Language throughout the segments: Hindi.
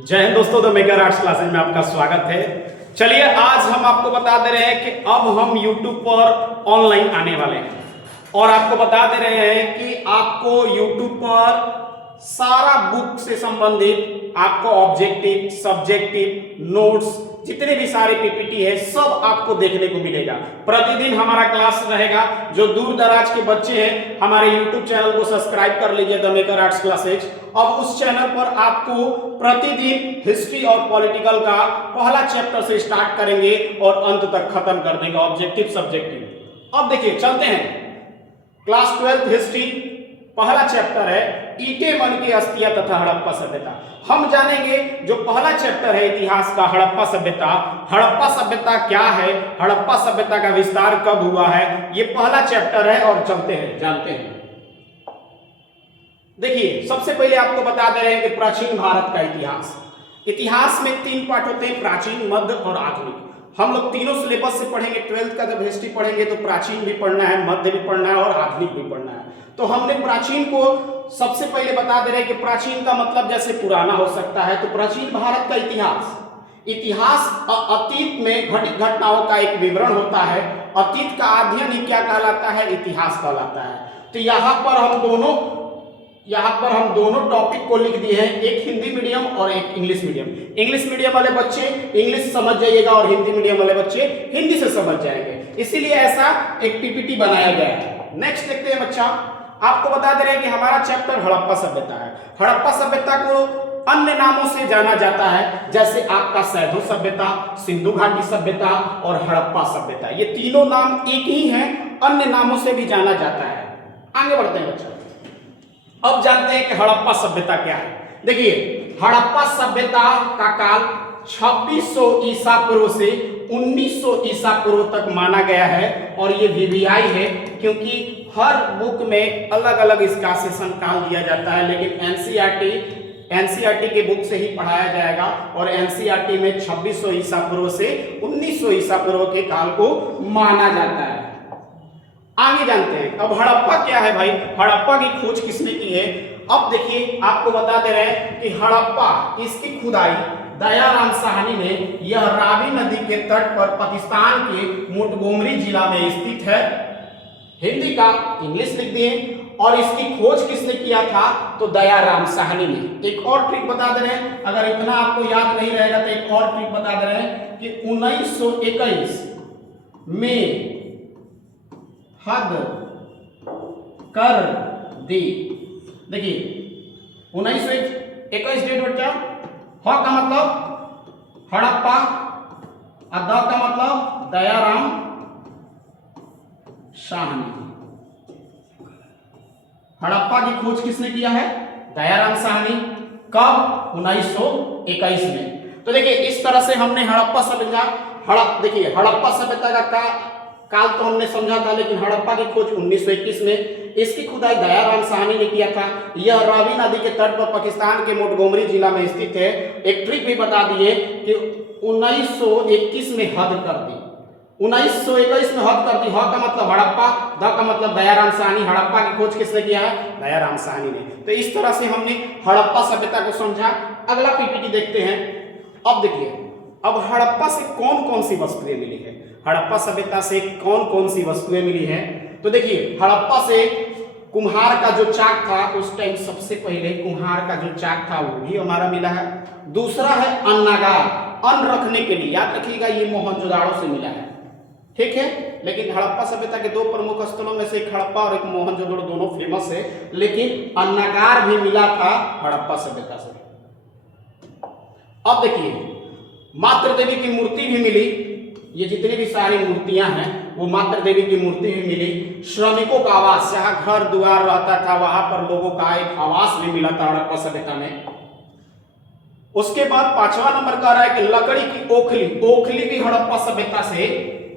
जय हिंद दोस्तों, द मेकर आर्ट्स क्लासेज में आपका स्वागत है। चलिए आज हम आपको बता दे रहे हैं कि अब हम YouTube पर ऑनलाइन आने वाले हैं और आपको बता दे रहे हैं कि आपको YouTube पर सारा बुक से संबंधित आपको ऑब्जेक्टिव, सब्जेक्टिव, नोट्स, जितने भी सारे पीपीटी है सब आपको देखने को मिलेगा। प्रतिदिन हमारा क्लास रहेगा। जो दूर दराज के बच्चे हैं हमारे YouTube चैनल को सब्सक्राइब कर लीजिए, द मेकर आर्ट्स क्लासेज। अब उस चैनल पर आपको प्रतिदिन हिस्ट्री और पॉलिटिकल का पहला चैप्टर से स्टार्ट करेंगे और अंत तक खत्म कर देंगे, ऑब्जेक्टिव सब्जेक्टिव। अब देखिए चलते हैं, क्लास 12 हिस्ट्री पहला चैप्टर है ईंटे मन की अस्थियां तथा हड़प्पा सभ्यता। हम जानेंगे जो पहला चैप्टर है इतिहास का, हड़प्पा सभ्यता। हड़प्पा सभ्यता क्या है, हड़प्पा सभ्यता का विस्तार कब हुआ है, ये पहला चैप्टर है और चलते हैं जानते हैं। देखिए सबसे पहले आपको बता दे रहे हैं कि प्राचीन भारत का इतिहास। इतिहास में 3 पार्ट होते हैं, प्राचीन, मध्य और आधुनिक। हम लोग तीनों सिलेबस से पढ़ेंगे। 12th का जब हिस्ट्री पढ़ेंगे तो प्राचीन भी पढ़ना है, मध्य भी पढ़ना है और आधुनिक भी पढ़ना है। तो हमने प्राचीन को सबसे पहले बता दे रहे हैं कि प्राचीन का मतलब जैसे पुराना हो सकता है। तो प्राचीन भारत का इतिहास, इतिहास अतीत में घटित घटनाओं का एक विवरण होता है। अतीत का अध्ययन ही क्या कहलाता है, इतिहास कहलाता है। तो यहाँ पर हम दोनों टॉपिक को लिख दिए हैं, एक हिंदी मीडियम और एक इंग्लिश मीडियम। इंग्लिश मीडियम वाले बच्चे इंग्लिश समझ जाइएगा और हिंदी मीडियम वाले बच्चे हिंदी से समझ जाएंगे, इसीलिए ऐसा एक पीपीटी बनाया गया है। नेक्स्ट देखते हैं बच्चा, आपको बता दे रहे हैं कि हमारा चैप्टर हड़प्पा सभ्यता है। हड़प्पा सभ्यता को अन्य नामों से जाना जाता है, जैसे आपका सैधो सभ्यता, सिंधु घाटी सभ्यता और हड़प्पा सभ्यता। ये तीनों नाम एक ही हैं, अन्य नामों से भी जाना जाता है। आगे बढ़ते हैं बच्चा, अब जानते हैं कि हड़प्पा सभ्यता क्या है। देखिए हड़प्पा सभ्यता का काल 2600 ईसा पूर्व से 1900 ईसा पूर्व तक माना गया है और ये वीवीआई है, क्योंकि हर बुक में अलग अलग इसका सेशन काल दिया जाता है। लेकिन एनसीईआरटी के बुक से ही पढ़ाया जाएगा और एनसीईआरटी में 2600 ईसा पूर्व से 1900 ईसा पूर्व के काल को माना जाता है। आगे जानते हैं अब हड़प्पा क्या है भाई, हड़प्पा की खोज किसने की है। अब देखिए आपको बता दे रहे हैं कि हड़प्पा, इसकी खुदाई दयाराम साहनी ने, यह रावी नदी के तट पर पाकिस्तान के मोंटगोमरी जिला में स्थित है। हिंदी का इंग्लिश लिख दिए। और इसकी खोज किसने किया था, तो दयाराम साहनी ने। एक और ट्रिक बता दे रहे हैं, अगर इतना आपको याद नहीं रहेगा तो एक और ट्रिक बता दे रहे हैं कि 1921 में हद कर दी। देखिए 1921 डेट बच्चा, ह का मतलब हड़प्पा और द का मतलब दयाराम साहनी। हड़प्पा की खोज किसने किया है, दयाराम साहनी। कब, 1921 में। तो देखिए इस तरह से हमने हड़प्पा सभ्यता, देखिए हड़प्पा सभ्यता का काल तो हमने समझा था, लेकिन हड़प्पा की खोज 1921 में, इसकी खुदाई दयाराम साहनी ने किया था। यह रावी नदी के तट पर पाकिस्तान के मोंटगोमरी जिला में स्थित है। एक ट्रिक भी बता दिए कि 1921 में हद कर दी, 1921 में हद कर दी। ह का मतलब हड़प्पा, द का मतलब दयाराम साहनी। हड़प्पा की खोज किसने किया है, दयाराम साहनी ने। तो इस तरह से हमने हड़प्पा सभ्यता को समझा। अगला पीपीटी देखते हैं। अब देखिए अब हड़प्पा से कौन कौन सी वस्तुएं मिली है, हड़प्पा सभ्यता से कौन कौन सी वस्तुएं मिली हैं। तो देखिए हड़प्पा से कुम्हार का जो चाक था, उस टाइम सबसे पहले कुम्हार का जो चाक था वो भी हमारा मिला है। दूसरा है अन्नागार, अन्न रखने के लिए, याद रखिएगा ये मोहनजोदाड़ो से मिला है, ठीक है। लेकिन हड़प्पा सभ्यता के 2 प्रमुख स्थलों में से एक हड़प्पा और एक मोहनजोदड़ो, दोनों फेमस है। लेकिन अन्नागार भी मिला था हड़प्पा सभ्यता से। अब देखिए मातृ देवी की मूर्ति भी मिली। ये जितनी भी सारी मूर्तियां हैं वो मातृ देवी की मूर्ति भी मिली। श्रमिकों का आवास, जहां घर द्वार रहता था वहां पर लोगों का एक आवास भी मिला था हड़प्पा सभ्यता में। उसके बाद 5वां नंबर का रहा है कि लकड़ी की ओखली भी हड़प्पा सभ्यता से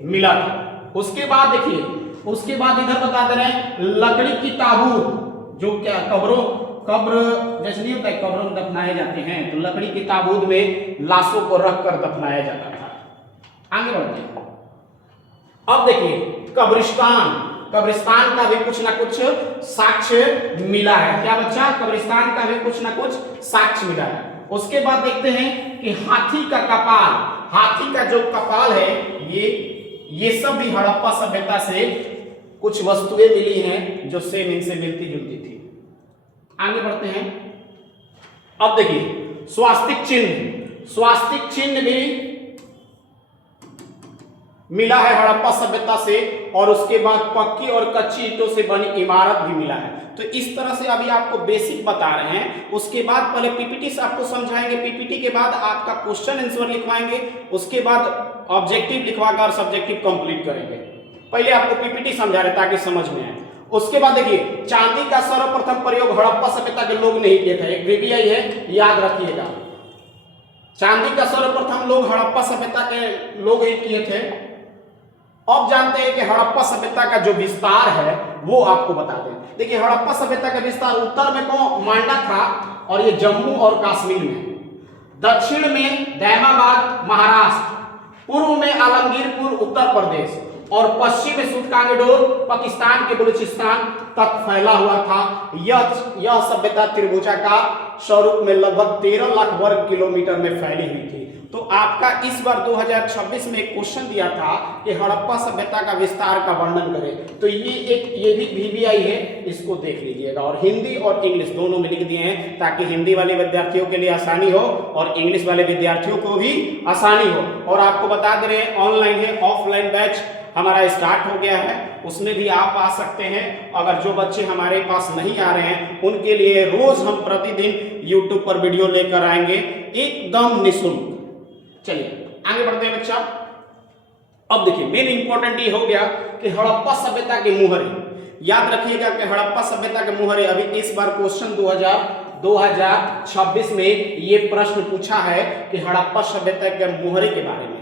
मिला था। उसके बाद देखिए, उसके बाद इधर बता दे रहे हैं लकड़ी की ताबूत, जो क्या कब्र जैसे नहीं होता है, कब्रों में दफनाए जाते हैं, तो लकड़ी की ताबूत में लाशों को रखकर दफनाया जाता था। आगे बढ़ते हैं। अब देखिए कब्रिस्तान का भी कुछ ना कुछ साक्ष्य मिला है। क्या बच्चा, कब्रिस्तान का भी कुछ ना कुछ साक्ष्य मिला है। उसके बाद देखते हैं कि हाथी का कपाल, हाथी का जो कपाल है ये सब भी हड़प्पा सभ्यता से कुछ वस्तुएं मिली हैं जो सेम इनसे मिलती जुलती थी। आगे बढ़ते हैं। अब देखिए स्वास्तिक चिन्ह, स्वास्तिक चिन्ह भी मिला है हड़प्पा सभ्यता से, और उसके बाद पक्की और कच्ची ईंटों से बनी इमारत भी मिला है। तो इस तरह से अभी आपको बेसिक बता रहे हैं। उसके बाद पहले पीपीटी से आपको समझाएंगे, पीपीटी के बाद आपका क्वेश्चन आंसर लिखवाएंगे, उसके बाद ऑब्जेक्टिव लिखवाकर सब्जेक्टिव कंप्लीट करेंगे। पहले आपको पीपीटी समझा रहे ताकि समझ में आए। उसके बाद देखिए चांदी का सर्वप्रथम प्रयोग हड़प्पा सभ्यता के लोग नहीं किए थे, एक वीवीआई है याद रखिएगा। चांदी का सर्वप्रथम लोग हड़प्पा सभ्यता के लोग ही किए थे। अब जानते हैं कि हड़प्पा सभ्यता का जो विस्तार है वो आपको बता दें। देखिए हड़प्पा सभ्यता का विस्तार उत्तर में मांडा था और ये जम्मू और कश्मीर में, दक्षिण में दैमाबाद महाराष्ट्र, पूर्व में आलमगीरपुर उत्तर प्रदेश और पश्चिम में सुतकांगडोर पाकिस्तान के बलूचिस्तान तक फैला हुआ था। यह सभ्यता त्रिभुजाकार स्वरूप में लगभग 13 लाख वर्ग किलोमीटर में फैली हुई थी। तो आपका इस बार 2026 में एक क्वेश्चन दिया था कि हड़प्पा सभ्यता का विस्तार का वर्णन करें, तो ये भी वीवीआई है, इसको देख लीजिएगा। और हिंदी और इंग्लिश दोनों में लिख दिए हैं ताकि हिंदी वाले विद्यार्थियों के लिए आसानी हो और इंग्लिश वाले विद्यार्थियों को भी आसानी हो। और आपको बता दे रहे हैं ऑनलाइन है, ऑफलाइन बैच हमारा स्टार्ट हो गया है, उसमें भी आप आ सकते हैं। अगर जो बच्चे हमारे पास नहीं आ रहे हैं उनके लिए रोज हम प्रतिदिन यूट्यूब पर वीडियो लेकर आएंगे एकदम निःशुल्क। चलिए आगे बढ़ते हैं बच्चा। अब देखिए मेन इंपॉर्टेंट ये हो गया कि हड़प्पा सभ्यता के मुहरे। याद रखिएगा कि हड़प्पा सभ्यता के मुहरे अभी इस बार क्वेश्चन 2026 में ये प्रश्न पूछा है कि हड़प्पा सभ्यता के मुहरे के बारे में।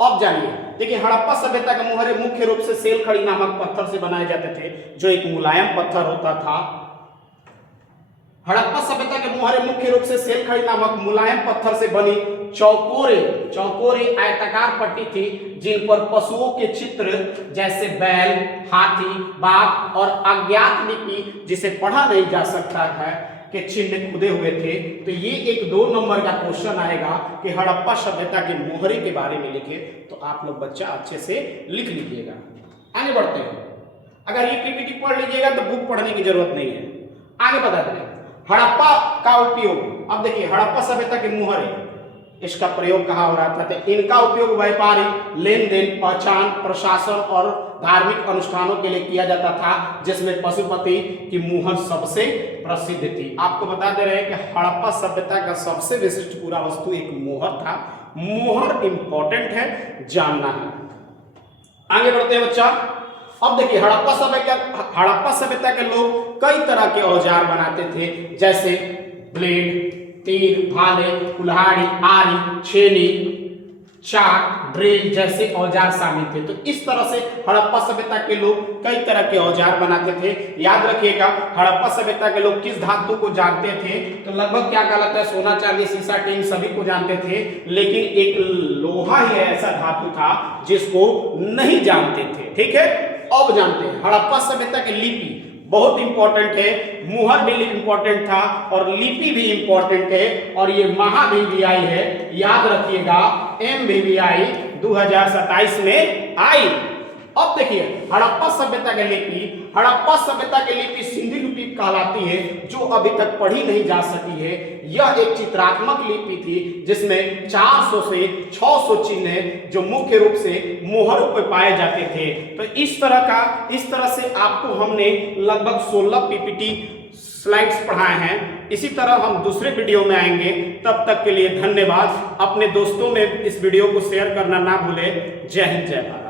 अब जानिए, देखिए हड़प्पा सभ्यता के मुहरे मुख्य रूप से सेलखड़ी नामक पत्थर से बनाए जाते थे, जो एक मुलायम पत्थर होता था। हड़प्पा सभ्यता के मुहरे मुख्य रूप से सेलखड़ी नामक मुलायम पत्थर से बनी चौकोरे आयताकार पट्टी थी, जिन पर पशुओं के चित्र जैसे बैल, हाथी, बाघ और अज्ञात लिपि जिसे पढ़ा नहीं जा सकता है के चिन्ह खुदे हुए थे। तो ये एक 2 नंबर का क्वेश्चन आएगा कि हड़प्पा सभ्यता के मोहरे के बारे में लिखे, तो आप लोग बच्चा अच्छे से लिख लीजिएगा। आगे बढ़ते हैं। अगर ये पीपीटी पढ़ लीजिएगा तो बुक पढ़ने की जरूरत नहीं है। आगे बता दें हड़प्पा का उपयोग। अब देखिए हड़प्पा सभ्यता के मोहरे, इसका प्रयोग कहाँ हो रहा था? तो इनका उपयोग व्यापारी लेन देन, पहचान, प्रशासन और धार्मिक अनुष्ठानों के लिए किया जाता था, जिसमें पशुपति की मुहर सबसे प्रसिद्ध थी। आपको बता दे रहे हैं कि हड़प्पा सभ्यता का सबसे विशिष्ट पूरा वस्तु एक मोहर था। मोहर इंपॉर्टेंट है, जानना है। आगे बढ़ते हैं बच्चा। अब देखिए हड़प्पा सभ्यता के लोग कई तरह के औजार बनाते थे, जैसे ब्लेड, तीर, भाले, कुल्हाड़ी, आरी, छेनी, चाक, ड्रिल जैसे औजार शामिल थे। तो इस तरह से हड़प्पा सभ्यता के लोग कई तरह के औजार बनाते थे। याद रखिएगा हड़प्पा सभ्यता के लोग किस धातु को जानते थे? तो लगभग क्या कहलाता है, सोना, चांदी, सीसा, टीन सभी को जानते थे, लेकिन एक लोहा ही ऐसा धातु था जिसको नहीं जानते थे। ठीक है, अब जानते हैं। हड़प्पा सभ्यता की लिपि बहुत इंपॉर्टेंट है, मुहर भी इंपॉर्टेंट था और लिपि भी इंपॉर्टेंट है, और ये महावीवीआई है, याद रखिएगा MVVI 2027 में आई। अब देखिए हड़प्पा सभ्यता की लिपि सिंधु लिपि कहलाती है, जो अभी तक पढ़ी नहीं जा सकी है। यह एक चित्रात्मक लिपि थी जिसमें 400 से 600 चिन्ह जो मुख्य रूप से मोहरों पर पाए जाते थे। तो इस तरह से आपको हमने लगभग 16 पीपीटी स्लाइड्स पढ़ाए हैं। इसी तरह हम दूसरे वीडियो में आएंगे। तब तक के लिए धन्यवाद। अपने दोस्तों में इस वीडियो को शेयर करना ना भूलें। जय हिंद, जय भारत।